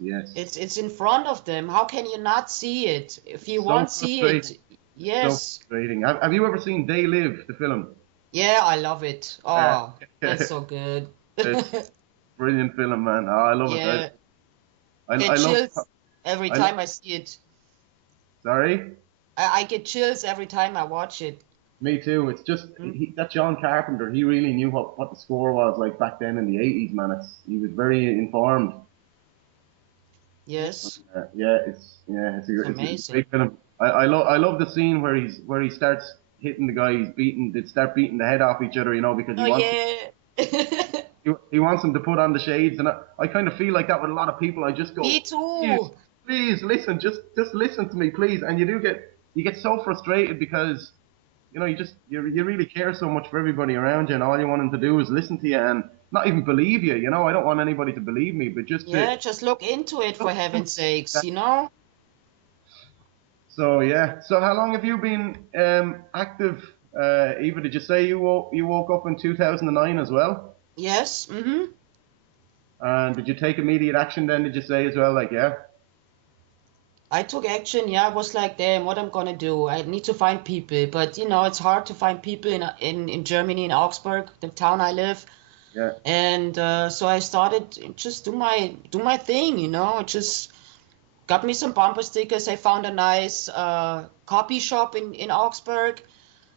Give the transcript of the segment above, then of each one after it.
yes. It's in front of them. How can you not see it? If you So won't see frustrating. it, So yes. frustrating. Have you ever seen They Live, the film? Yeah, I love it. Uh, Oh, that's so good. it's brilliant film, man. Oh, I love it. Yeah, I get love. chills every I love. time I see it. Sorry. I get chills every time I watch it. Me too. It's just Mm. that John Carpenter. He really knew what the score was like back then in the 80s, man. He was very informed. Yes, Yeah, it's it's a great amazing. film. I love the scene where he starts hitting the guy. He's beating. They start beating the head off each other, you know, because Oh yeah. he wants them to put on the shades, and I kind of feel like that with a lot of people. I just Me go, too. please listen, just listen to me, please. And you get so frustrated because you know you really care so much for everybody around you, and all you want them to do is listen to you and not even believe you. You know, I don't want anybody to believe me, but just to Yeah, just look into it for look heaven's into sakes, that. you know? So yeah. So how long have you been active? Eva, did you say you woke up in 2009 as well? Yes, mm-hmm. And did you take immediate action then? Did you say as well? Like, yeah, I took action. Yeah, I was like, damn, what I'm gonna do? I need to find people, but you know, it's hard to find people in Germany, in Augsburg, the town I live. yeah, And so I started just do my thing, you know. I just got me some bumper stickers. I found a nice copy shop in Augsburg,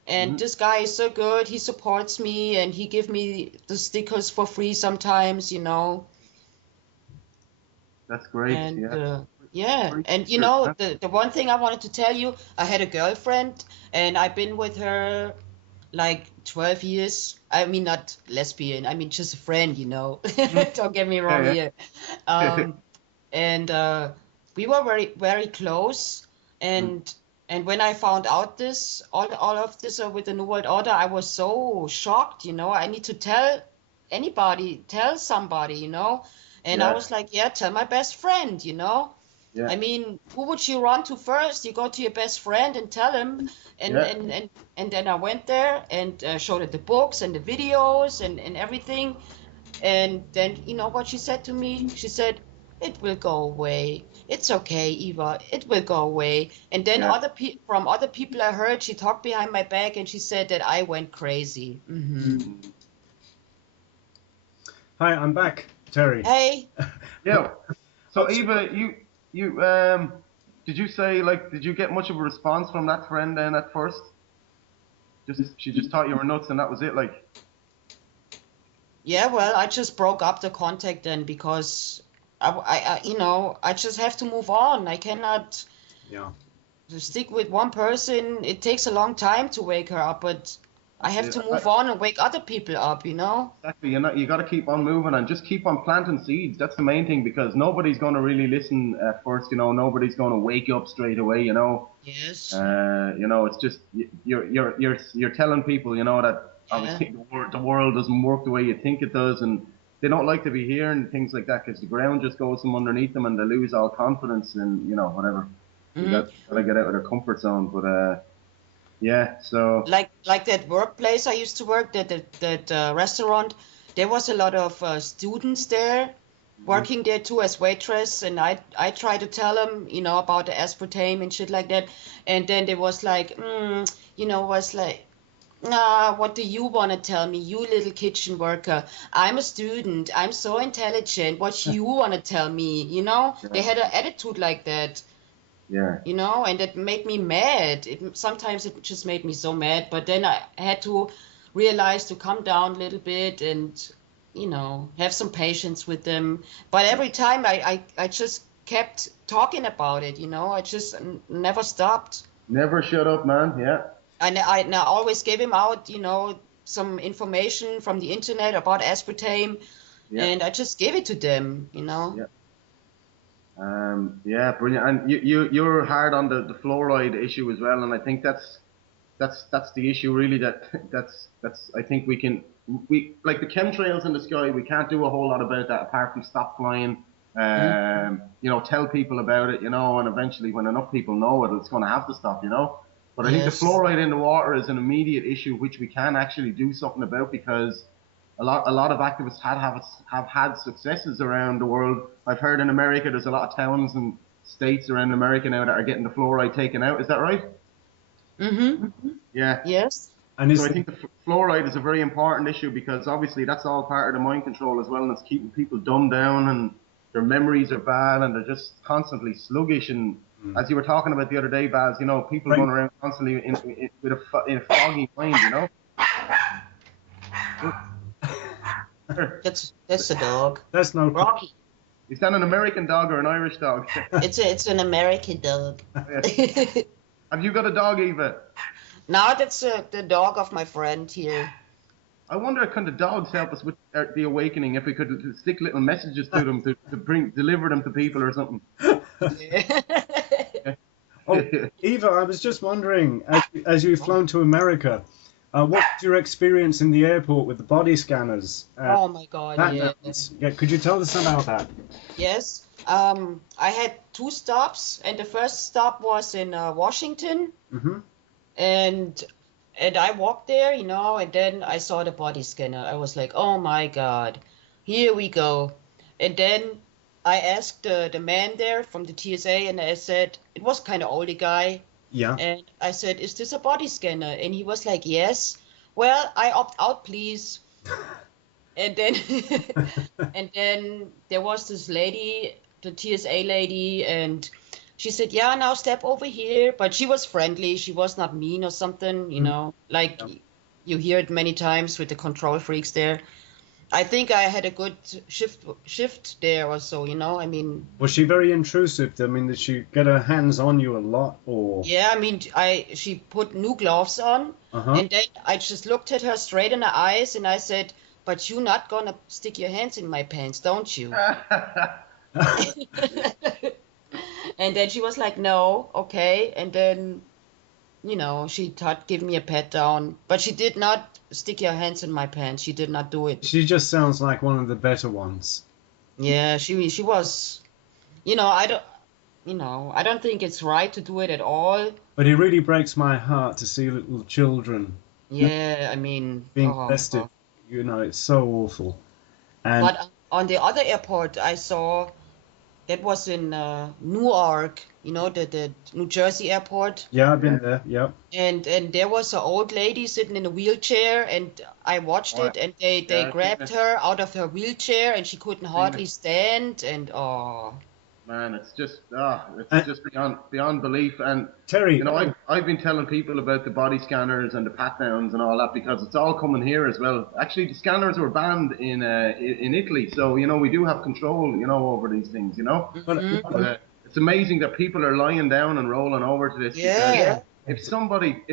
and hmm this guy is so good. He supports me, and he give me the stickers for free sometimes, you know. that's great. And Yeah, yeah, great and you stickers, know, man. the one thing I wanted to tell you, I had a girlfriend, and I've been with her like 12 years. I mean, not lesbian. I mean, just a friend, you know. Mhm. Don't get me wrong Yeah, here. yeah. Um, and we were very close. Mm. And when I found out this, all of this with the New World Order, I was so shocked, you know. I need to tell somebody, you know. And I Yeah, was like, yeah, tell my best friend, you know. yeah, I mean, who would you run to first? You go to your best friend and tell him, and yeah, and and and then I went there and showed her the books and the videos and everything. And then you know what she said to me? She said, "It will go away. It's okay, Eva. It will go away." And then yeah. from other people I heard, she talked behind my back and she said that I went crazy. Mm. Hi, I'm back, Terry. Hey, Yeah. So What's Eva, you did you say like did you get much of a response from that friend then at first? Just she just thought you were nuts and that was it. Like, yeah, well, I just broke up the contact then because you know, I just have to move on. I cannot yeah? stick with one person. It takes a long time to wake her up, but I that's have it. to move on and wake other people up, you know? Exactly. You got to keep on moving and just keep on planting seeds. That's the main thing because nobody's going to really listen at first. You know, nobody's going to wake up straight away. Yes. You know, it's just you're telling people, you know, that Yeah. obviously the world doesn't work the way you think it does, and they don't like to be hearing things like that because the ground just goes from underneath them and they lose all confidence and you know whatever. Hmm. Got to get out of their comfort zone. But yeah, so Like that workplace I used to work, that restaurant, there was a lot of students there mhm. working there too as waitress, and I tried to tell them, you know, about the aspartame and shit like that, and then they was like, you know, was like, nah, what do you want to tell me, you little kitchen worker? I'm a student. I'm so intelligent. What you want to tell me? You know, they Yeah, had an attitude like that, yeah, you know, and it made me mad. Sometimes it just made me so mad, but then I had to realize to calm down a little bit and, you know, have some patience with them. But yeah. every time I just kept talking about it, you know, I just never stopped. Never shut up, man. Yeah, And I always gave him out, you know, some information from the internet about aspartame, yeah, and I just gave it to them, you know. yeah. Yeah, brilliant. And you're hard on the fluoride issue as well, and I think that's the issue really. That's I think we like the chemtrails in the sky. We can't do a whole lot about that apart from stop flying. Mhm. You know, tell people about it. You know, and eventually when enough people know it, it's going to have to stop. You know, but I think the Yes. fluoride in the water is an immediate issue which we can actually do something about because a lot of activists have had successes around the world. I've heard in America there's a lot of towns and states around America now that are getting the fluoride taken out. Is that right? Mm-hmm. Yeah. Yes. And So I think the fluoride is a very important issue because obviously that's all part of the mind control as well, and it's keeping people dumbed down and their memories are bad and they're just constantly sluggish. And as you were talking about the other day, Baz, you know, people going around constantly in a foggy mind, you know. That's the dog. That's no Rocky. Is that an American dog or an Irish dog? It's an American dog. Have you got a dog, Eva? No, that's the dog of my friend here. I wonder, can the dogs help us with the awakening if we could stick little messages to them to deliver them to people or something? Oh, Eva, I was just wondering, as you've flown to America, what was your experience in the airport with the body scanners? Oh my God, Yeah, could you tell us about that? Yes. I had 2 stops, and the first stop was in Washington. Mm-hmm. And I walked there, you know, and then I saw the body scanner. I was like, oh my God, here we go. And then I asked the man there from the TSA, and I said, it was kind of older guy. Yeah. And I said, is this a body scanner? And he was like, yes. Well, I opt out, please. And then and then there was this lady, the TSA lady, and she said, yeah, now step over here. But she was friendly. She was not mean or something, you know, like you hear it many times with the control freaks there. I think I had a good shift there or so, you know, I mean. Was she very intrusive? I mean, did she get her hands on you a lot, or? Yeah, I mean, she put new gloves on, and then I just looked at her straight in the eyes, and I said, but you're not gonna stick your hands in my pants, don't you? And then she was like, no, okay. And then, you know, she thought, give me a pat down. But she did not stick her hands in my pants. She did not do it. She just sounds like one of the better ones. Yeah, she was, you know, I don't think it's right to do it at all. But it really breaks my heart to see little children. Yeah, I mean. Being tested. You know, it's so awful. And but on the other airport I saw, that was in Newark, you know, the New Jersey airport. Yeah, I've been there, yeah. And there was an old lady sitting in a wheelchair, and I watched it, and they grabbed her out of her wheelchair, and she couldn't hardly stand, and Man, it's just just beyond belief. And Terry, you know, I've been telling people about the body scanners and the pat downs and all that because it's all coming here as well. Actually, the scanners were banned in Italy, so you know we do have control, you know, over these things, you know. But, it's amazing that people are lying down and rolling over to this. Yeah. If somebody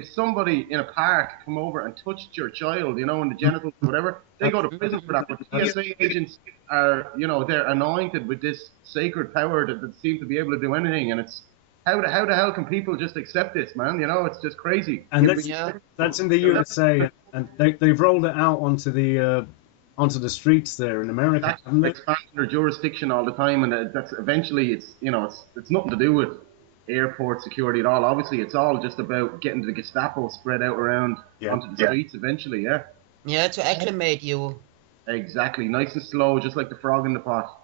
in a park come over and touched your child, you know, in the genitals or whatever, they go to prison for that. But the TSA agents are, you know, they're anointed with this sacred power that seem to be able to do anything. And it's how the hell can people just accept this, man? You know, it's just crazy. And that's in the USA, and they've rolled it out onto the streets there in America. That's expanding their jurisdiction all the time, and that's eventually it's nothing to do with airport security at all. Obviously, it's all just about getting the Gestapo spread out around onto the streets eventually, Yeah, to acclimate you. Exactly. Nice and slow, just like the frog in the pot.